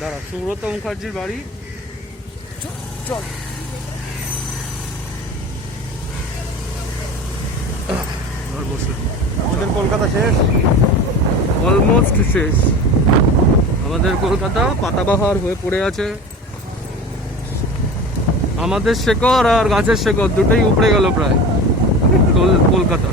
দাঁড়া, সুব্রত মুখার্জির বাড়ি। চল আমাদের কলকাতা শেষ, অলমোস্ট শেষ। আমাদের কলকাতা পাতাবাহার হয়ে পড়ে আছে। আমাদের শেকর আর গাছের শেকর দুটোই উপড়ে গেল প্রায়। কলকাতা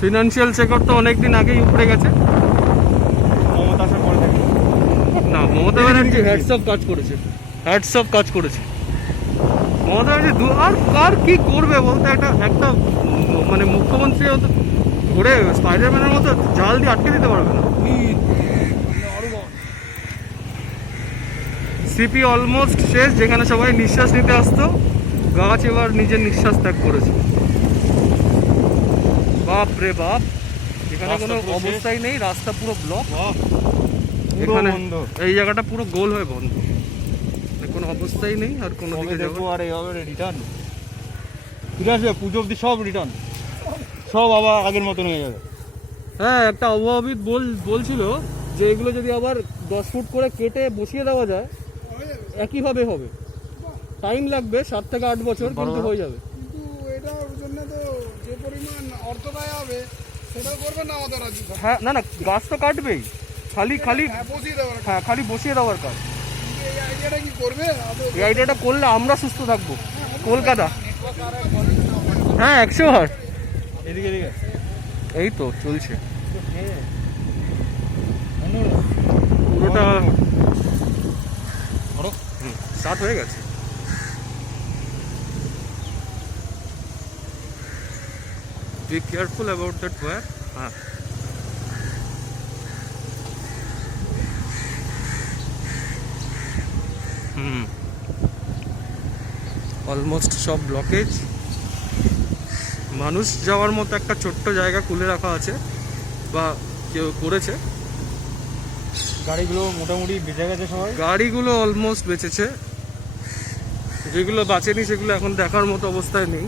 ফিনান্সিয়াল শেকর তো অনেকদিন আগেই উপড়ে গেছে। মমতা আসার পরে থেকে না, মমতা ব্যানার্জি হ্যাটস অফ কাজ করেছে, হ্যাটস অফ কাজ করেছে মমতা ব্যানার্জি। আর কার কি করবে বলতে, একটা মানে মুখ্যমন্ত্রী ধরে স্পাইডারম্যানের মতো জাল দিয়ে আটকে দিতে পারবে না। সিপি অলমোস্ট শেষ, যেখানে সবাই নিঃশ্বাস নিতে আসতো, গাছ এবার নিজের নিঃশ্বাস ত্যাগ করেছে। বাপ রে বাপ, এখানে কোনো অবস্থাই নেই, রাস্তা পুরো ব্লক। এখানে এই জায়গাটা পুরো গোল হয়ে বন্ধ, কোনো অবস্থাই নেই। আর কোনো দিকে দেখবো আর এইভাবে রিটার্ন ফিরে আসবে, পুজো অব্দি সব রিটার্ন, সব আবার আগের মতন হয়ে যাবে। হ্যাঁ, একটা আবহাওয়াবিদ বলছিল যে এগুলো যদি আবার 10 ফুট করে কেটে বসিয়ে দেওয়া যায় একইভাবে হবে। টাইম লাগবে 7 থেকে 8 বছর, কিন্তু হয়ে যাবে। কিন্তু এটার জন্য তো যে পরিমাণ অর্থ ব্যয় হবে সেটা করবে না আমাদের রাজ্য সরকার। হ্যাঁ, না গাছ তো কাটবেই, খালি বসিয়ে দেওয়ার হ্যাঁ খালি বসিয়ে দেওয়ার কাজ। কিন্তু এই আইডিয়াটা কি করবে? এই আইডিয়াটা করলে আমরা সুস্থ থাকবো। কলকাতা হ্যাঁ 100 এদিকে এদিকে এই তো চলছে পুরোটা। স্টার্ট হয়ে গেছে। Be careful about that wire. হ্যাঁ, অলমোস্ট সব ব্লকেজ। মানুষ যাওয়ার মতো একটা ছোট্ট জায়গা খুলে রাখা আছে বা কেউ করেছে। গাড়িগুলো মোটামুটি বেঁচে গেছে, সবাই গাড়িগুলো অলমোস্ট বেঁচেছে, যেগুলো বাঁচেনি সেগুলো এখন দেখার মতো অবস্থায় নেই।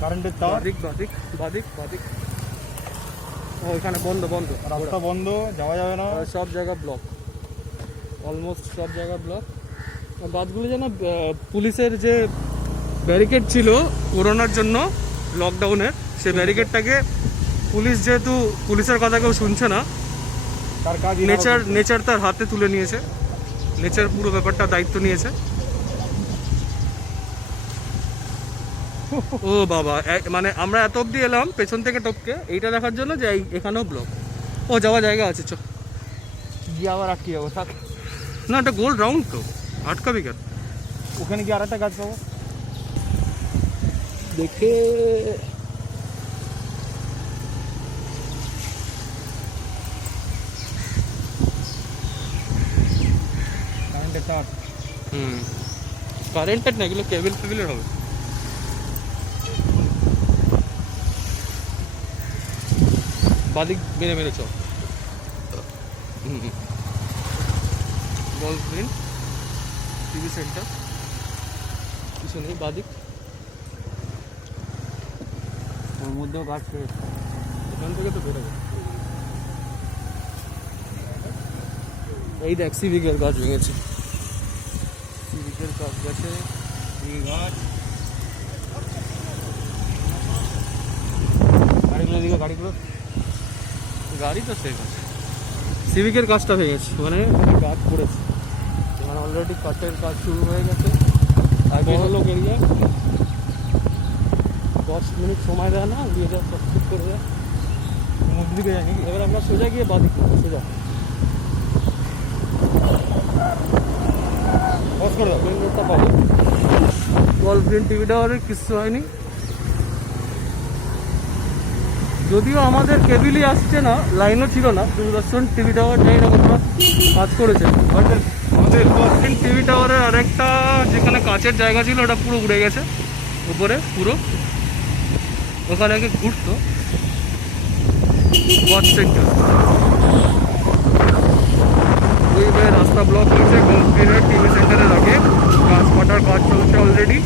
কারেন্টের তার, বাদিক বাদিক বাদিক বাদিক ওইখানে বন্ধ বন্ধ, রাস্তা বন্ধ, যাওয়া যাবে না, সব জায়গা ব্লক, অলমোস্ট সব জায়গা ব্লক। গাছগুলো যেন পুলিশের যে ব্যারিকেড ছিল করোনার জন্য লকডাউনের, সেই ব্যারিকেডটাকে পুলিশ, যেহেতু পুলিশের কথা কেউ শুনছে না, তার কাজ নেচার তার হাতে তুলে নিয়েছে। নেচার পুরো ব্যাপারটা দায়িত্ব নিয়েছে। ও বাবা, মানে আমরা এত অব্দি এলাম পেছন থেকে টপকে এইটা দেখার জন্য যে এখানেও ব্লক। ও যাওয়া জায়গা আছে, চ গিয়ে আবার আটকে যাবো। থাক না, এটা গোল রাউন্ড তো, আটকাবি কেন? ওখানে গিয়ে আর একটা গাছ পাবো দেখে। কারেন্টের তার। কারেন্টের না, এগুলো কেবিলের হবে। বাদিক মেরে মেরে চ। গল্ফ গ্রিন টিভি সেন্টার, কিছু নেই বাদিক। ওর মধ্যেও গাছ পেয়েছে, এখান থেকে তো বেরোবে। এই দেখ, সিভিকের গাছ ভেঙেছে, সিভিকের গাছ গেছে। এই গাছ, গাড়িগুলো দিকে, গাড়িগুলো গাড়ি তো সেফ আছে, সিভিকের কাজটা ভেঙেছে, মানে গাছ পড়েছে, মানে অলরেডি কাঠের কাজ শুরু হয়ে গেছে। আগে হলো এরিয়া 10 মিনিট সময় দেয় না, দিয়ে যা সব ঠিক করে দেয়। মধ্যে দিকে জানি। এবার আমরা সোজা গিয়ে বাদিক সোজা বস করে দাও, মেন রোডটা পাবো। গল্ফ গ্রিন টিভি টাওয়ারের কিছু হয়নি, যদিও আমাদের কেবিলই আসছে না, লাইনও ছিল না। দূরদর্শন টিভি টাওয়ার যাই না কতটা কাজ করেছে। আমাদের গল্ফ গ্রিন টিভি টাওয়ারের আরেকটা যেখানে কাচের জায়গা ছিল ওটা পুরো উড়ে গেছে উপরে পুরো। ওখানে আগে ঘুরতো ওয়াচ সেন্টার, ওইভাবে রাস্তা ব্লক হয়েছে। গল্ফ গ্রিনের টিভি সেন্টারের আগে গাছ কাটার কাজ চলছে অলরেডি।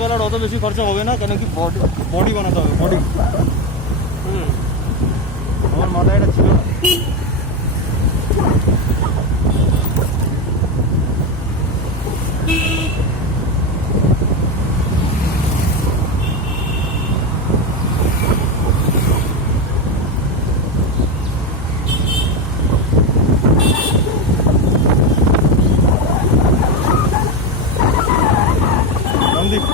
বেলার অত বেশি খরচা হবে না, কেন কি বডি বানাতে হবে, বডি। আমার মাথায় এটা ছিল না। সন্দীপ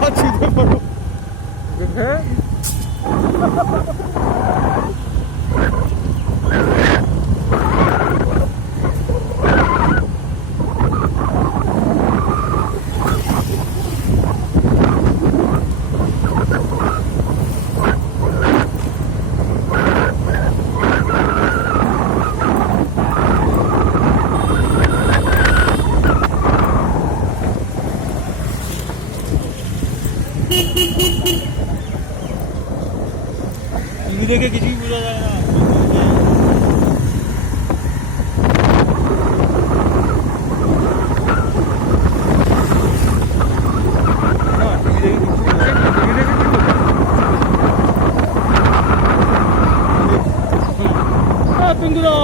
গাছ ছুঁতে পারো। হ্যাঁ টিভি দেখে কিছুই বোঝা যায় না। না, টিভি দেখে কিছুই বোঝা যায় না। পিঙ্গুরা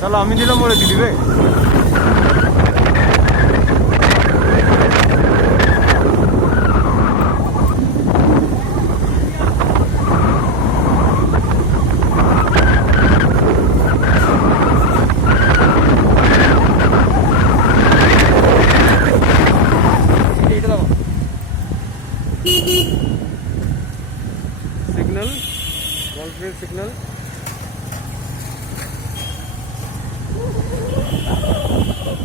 চলো আমি দিলাম বলে দিবে। Signal concrete signal.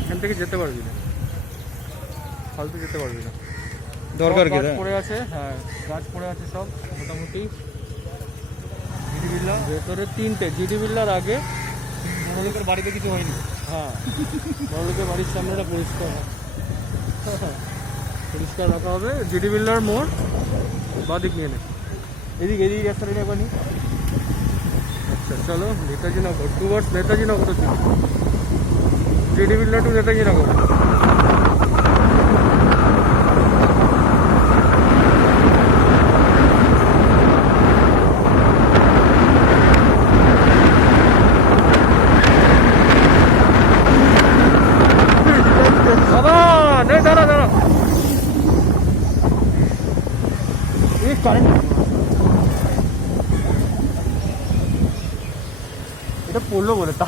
এখান থেকে যেতে পারবি না, ফালতু যেতে পারবি না। দরকার সব কি গাছ পড়ে আছে, হ্যাঁ গাছ পড়ে আছে সব মোটামুটি। জিডি বিল্লা ভেতরে 3টে, জিডি বিল্লার আগে বড় লোকের বাড়িতে কিছু হয়নি। হ্যাঁ বড় লোকের বাড়ির সামনেটা পরিষ্কার পরিষ্কার রাখা হবে। জিডি বিল্লার মোড় বাদিক নিয়ে নে। এদিকে এদিকে রাস্তা রেডি একবার নি। আচ্ছা চলো নেতাজি নগর টুয়ার্ডস নেতাজি নগর হচ্ছে জিডি বিল্লা টু নেতাজি নগর। বাবা নে দাঁড়া দাঁড়া। এই কারেন্ট এটা পড়লো বলে তা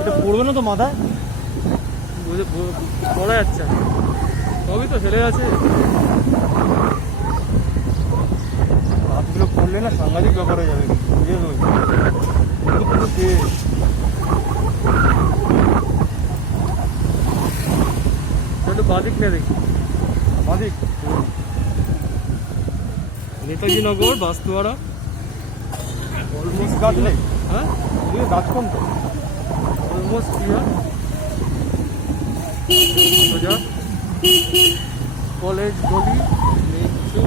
এটা পড়বে না তো মাথায়। পড়া যাচ্ছে না, সবই তো ফেলে আছে। হাতগুলো পড়লে না সাংঘাতিক ব্যাপার হয়ে যাবে। একটু বাদিক নিয়ে দেখি। বাদিক নেতাজি নগর বাস্তুয়ারা অলমোস্ট গাছ নেই। হ্যাঁ গাছ কম তো। Almost clear. সোজা কলেজ গলি নিচু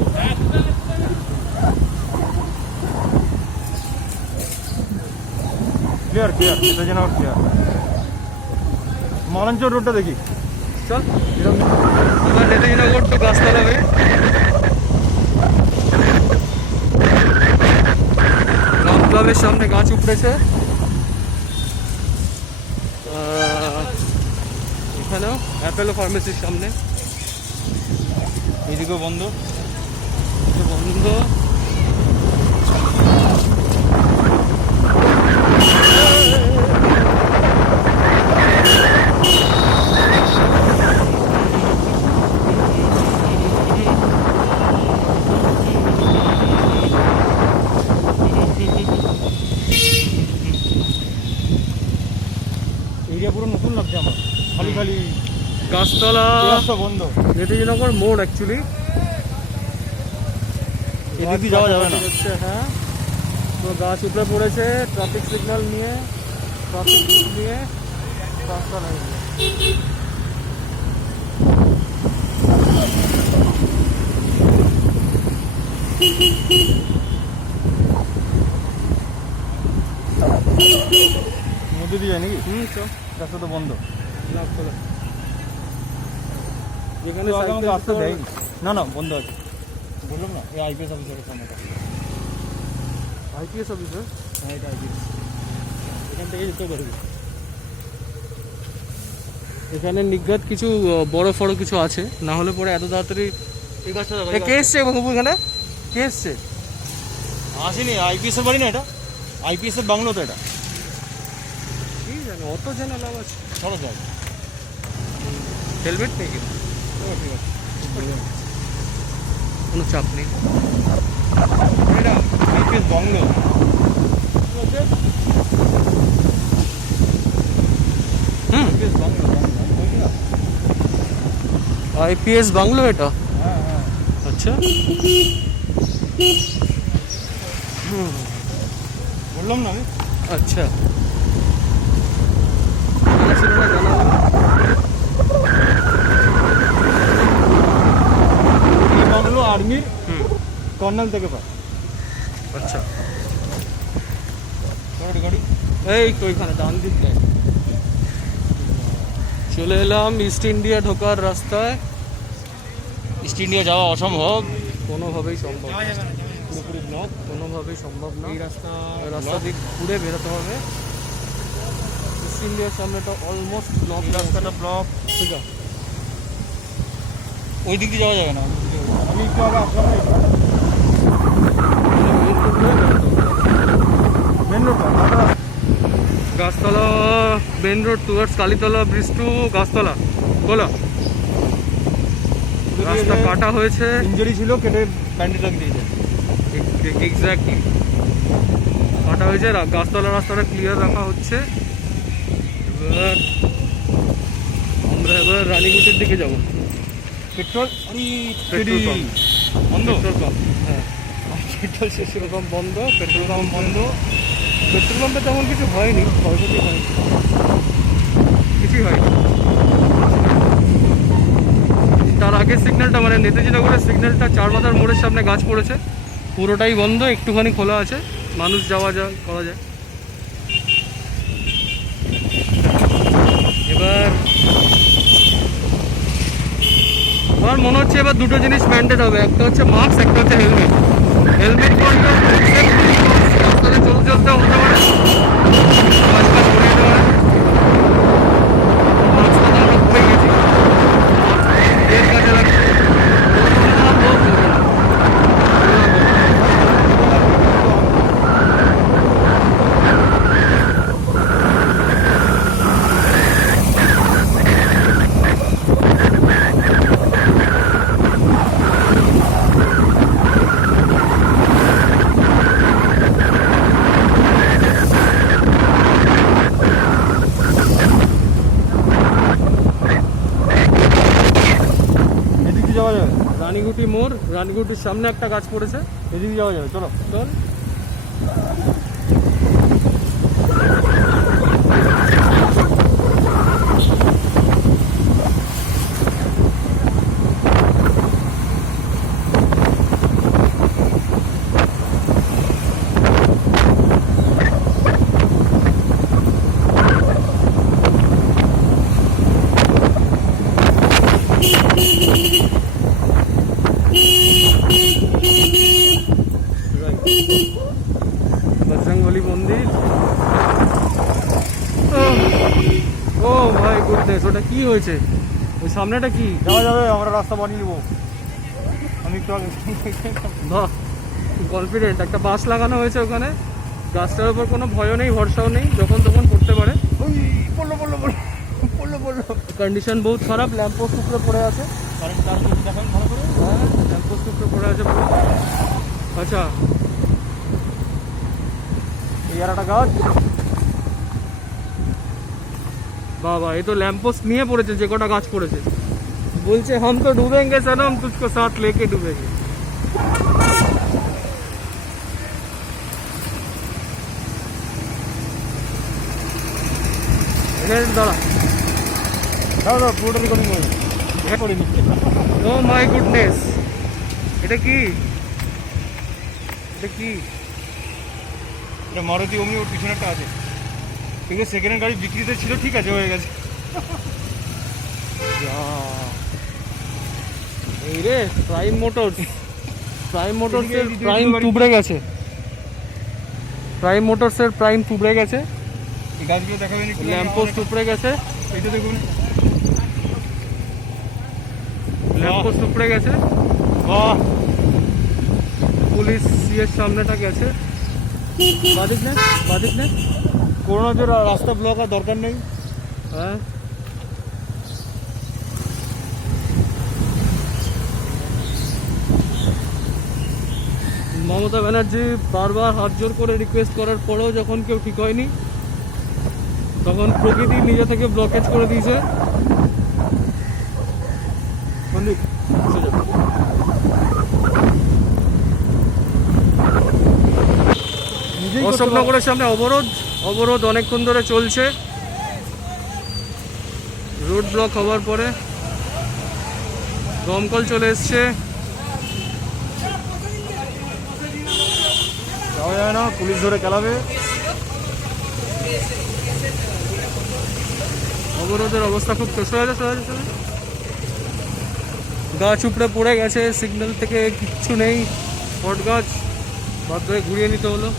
ক্লিয়ার ক্লিয়ার নেতাজি নগর ক্লিয়ার। মালাঞ্চল রোডটা দেখি। চল এবার নেতাজি নগর টু গাছতলা হয়ে রাম ক্লাবের সামনে গাছ উপড়েছে। এখানেও অ্যাপেলো ফার্মেসির সামনে এদিকেও বন্ধ। বন্ধ। গাছতলা এই রাস্তা বন্ধ, নেতাজিনগর মোড় অ্যাকচুয়ালি। এদিক দিয়ে যাওয়া যাবে না। হচ্ছে হ্যাঁ, তো গাছ উপরে পড়েছে, ট্রাফিক সিগন্যাল নিয়ে, ট্রাফিক রুল নিয়ে রাস্তা নেই। নদী দিয়ে যায় নাকি? তো রাস্তা তো বন্ধ। লাভ করে যেখানে তো আগে আমাকে cycle রাস্তা তো- দেয় না, না বন্ধ আছে, বললাম না এই আইপিএস অফিসের সামনেটা। আইপিএস অফিসার হ্যাঁ এটা আইপিএস, এখান থেকে যেতে পারবি। এখানে নিজ্ঞাত কিছু বড় ফড় কিছু আছে, না হলে পরে এত তাড়াতাড়ি। এই গাছটা এ, কে এসছে বাবু এখানে? কে এসছে? আসেনি, আইপিএস এর বাড়ি না এটা, আইপিএস এর বাংলো তো এটা। কি জানি, অত জানা লাভ আছে। চলো যাই। হেলমেট নেই কিন্তু, ঠিক আছে, কোনো চাপ নেই। এটা আইপিএস বাংলো। হুম, আইপিএস বাংলো, বলছি না? আইপিএস বাংলো এটা। হ্যাঁ হ্যাঁ, আচ্ছা, বললাম না আমি। আচ্ছা, জানা ছিল না, জানা হলো। এই বাংলো আর্মির হুম, কর্নাল থেকে পায়। আচ্ছা। গাড়ি গাড়ি এই তো ওইখানে ডান দিক দেয়। চলে এলাম ইস্ট ইন্ডিয়া ঢোকার রাস্তায়। ইস্ট ইন্ডিয়া যাওয়া অসম্ভব, কোনোভাবেই সম্ভব না, পুরোপুরি ব্লক। কোনোভাবেই সম্ভব না। এই রাস্তা এই রাস্তা দিক ঘুরে বেরোতে হবে। ইস্ট ইন্ডিয়ার সামনেটা অলমোস্ট ব্লক। এই রাস্তাটা ব্লক, ঠিক আছে, ওই দিক দিয়ে যাওয়া যাবে না। আমি একটু আগে আসলাম main road. Gachhtala main road towards Kalitala bridge to Gachhtala বলো। রাস্তা কাটা হয়েছে, ইঞ্জুরি ছিল, কেটে ব্যান্ডেজ লাগিয়ে দিয়েছে। এক্স্যাক্টলি কাটা হয়েছে। গাছতলা রাস্তাটা ক্লিয়ার রাখা হচ্ছে। এবার আমরা এবার রানীগুটির দিকে যাবো। পেট্রোল পেট্রোল পাম্প বন্ধ, পেট্রোল পাম্প, হ্যাঁ পেট্রোল শেষ। পেট্রোল পাম্প বন্ধ, পেট্রোল পাম্প বন্ধ। পেট্রোল পাম্পে তেমন কিছু হয়নি, ক্ষয়ক্ষতি হয়নি, কিছুই হয়নি। তার আগে সিগন্যালটা মানে নেতাজিনগরের সিগন্যালটা চারমাথার মোড়ের সামনে গাছ পড়েছে, পুরোটাই বন্ধ, একটুখানি খোলা আছে, মানুষ যাওয়া যা করা যায়। এবার আমার মনে হচ্ছে এবার দুটো জিনিস ম্যান্ডেট হবে, একটা হচ্ছে মাস্ক, একটা হচ্ছে হেলমেট। হেলমেট পরলে রাস্তাতে চলতে চলতে হতে পারে, কাজ কাজ করে যেতে পারে। মাস্কটা তো আমরা ভুলে গেছি, এর কাজে লাগছে। এদিক দিয়ে যাওয়া যাবে, রানীগুটি মোড়, রানীগুটির সামনে একটা গাছ পড়েছে, এদিক দিয়ে যাওয়া যাবে, চলো। চল। বজরংবলী মন্দির। ও ভাই গুডনেস, ওটা কি হয়েছে? ওই সামনেটা কি? যাওয়া যাবে, আমরা রাস্তা বানিয়ে নেবো। আমি একটু আগে বাহ, কনফিডেন্ট। একটা বাস লাগানো হয়েছে ওখানে, গাছটার উপর কোনো ভয়ও নেই, ভরসাও নেই, যখন তখন পড়তে পারে। ওই পড়লো পড়লো পড়লো পড়লো পড়লো। কন্ডিশন বহুত খারাপ, ল্যাম্পপোস্ট উপরে পড়ে আছে। কারেন্ট তার দেখান ভালো করে। হ্যাঁ, ল্যাম্পপোস্ট উপরে পড়ে আছে পুরো। আচ্ছা, এই আর একটা গাছ, বাবা এই তো ল্যাম্পপোস্ট নিয়ে পড়েছে, যে কটা গাছ পড়েছে। বলছে হাম তো ডুবেঙ্গে সনম, তুঝকো সাথ লেকে ডুবেঙ্গে। এখানে দাঁড়া। দাদা পুরোটা রেকর্ডিং করে করিনি। ও মাই গুডনেস, এটা কি? এটা কি? এটা মারুতি অমনি, ওর পিছনে একটা আছে। এগুলো সেকেন্ড হ্যান্ড গাড়ি বিক্রিতে ছিল, ঠিক আছে, হয়ে গেছে। এই রে প্রাইম মোটরস, প্রাইম মোটরসের এদিকে প্রাইম গাড়ি- টুবড়ে গেছে, প্রাইম মোটরসের প্রাইম টুবড়ে গেছে, এই গাছগুলো দেখাবেন একটু? ল্যাম্পপোস্ট উপড়ে গেছে, এইটা দেখুন। ল্যাম্পপোস্ট উপড়ে গেছে, বাহ, পুলিশ সিএর সামনেটা গেছে। বাদিক নে, বাদিক নে। করোনা যে রাস্তা ব্লক আর দরকার নেই। হ্যাঁ মমতা ব্যানার্জি বারবার হাত জোর করে রিকোয়েস্ট করার পরেও যখন কেউ ঠিক হয়নি, তখন প্রকৃতি নিজে থেকে ব্লকেজ করে দিয়েছে। সন্দীপ, বসে যাবে। নিজেই করতে পারো। অশোকনগরের সামনে অবরোধ, অবরোধ অনেকক্ষণ ধরে চলছে। রোড ব্লক হওয়ার পরে দমকল চলে এসছে। যাওয়া যায় না, পুলিশ ধরে খেলাবে। অবরোধের অবস্থা খুব গাছ উপড়ে পড়ে গেছে, সিগন্যাল থেকে কিচ্ছু নেই, বট গাছ, বাধ্য হয়ে ঘুরিয়ে নিতে হলো।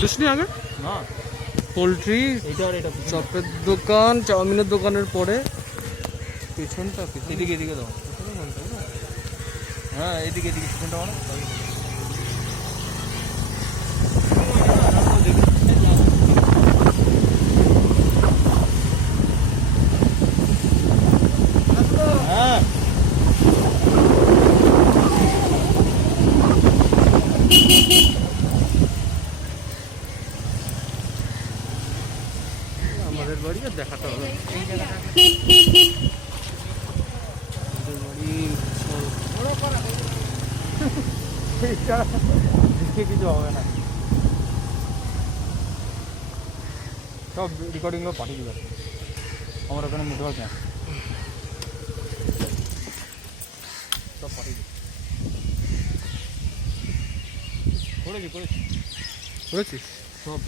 বুঝলি আগে না, পোলট্রি, এইটা আর এটা পিছনে। চপের দোকান, চাউমিনের দোকানের পরে পেছনটা, এদিকে এদিকে দাও। হ্যাঁ, এদিকে এদিকে পিছনটা মানে হ্যাঁ। আমাদের বাড়ি আর দেখাতে হবে না। আমাদের বাড়ি এইটা দেখে কিছু হবে না, সব রেকর্ডিংগুলো পাঠিয়ে দিবে আমার ওখানে নেটওয়ার্ক নেই, সব পাঠিয়ে দিবে। করেছি করেছিস সব